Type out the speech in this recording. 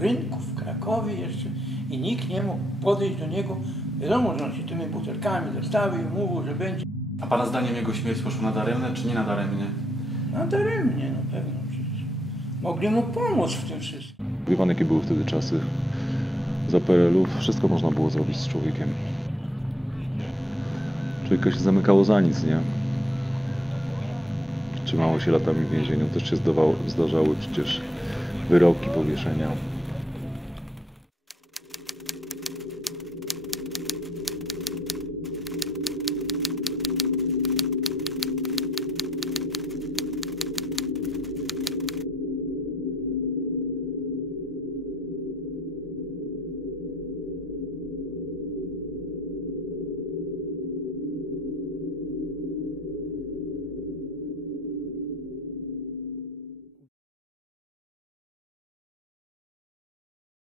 rynku w Krakowie jeszcze i nikt nie mógł podejść do niego. Wiadomo, że on się tymi butelkami zastawił, mówił, że będzie A Pana zdaniem jego śmierć poszła nadaremnie, czy nie nadaremnie? nadaremnie, no pewno przecież. Mogli mu pomóc w tym wszystkim. Wie pan, jakie były wtedy czasy? Za PRL-ów wszystko można było zrobić z człowiekiem. Człowieka się zamykało za nic, nie? Trzymało się latami w więzieniu. Też się zdawało, zdarzały przecież wyroki, powieszenia.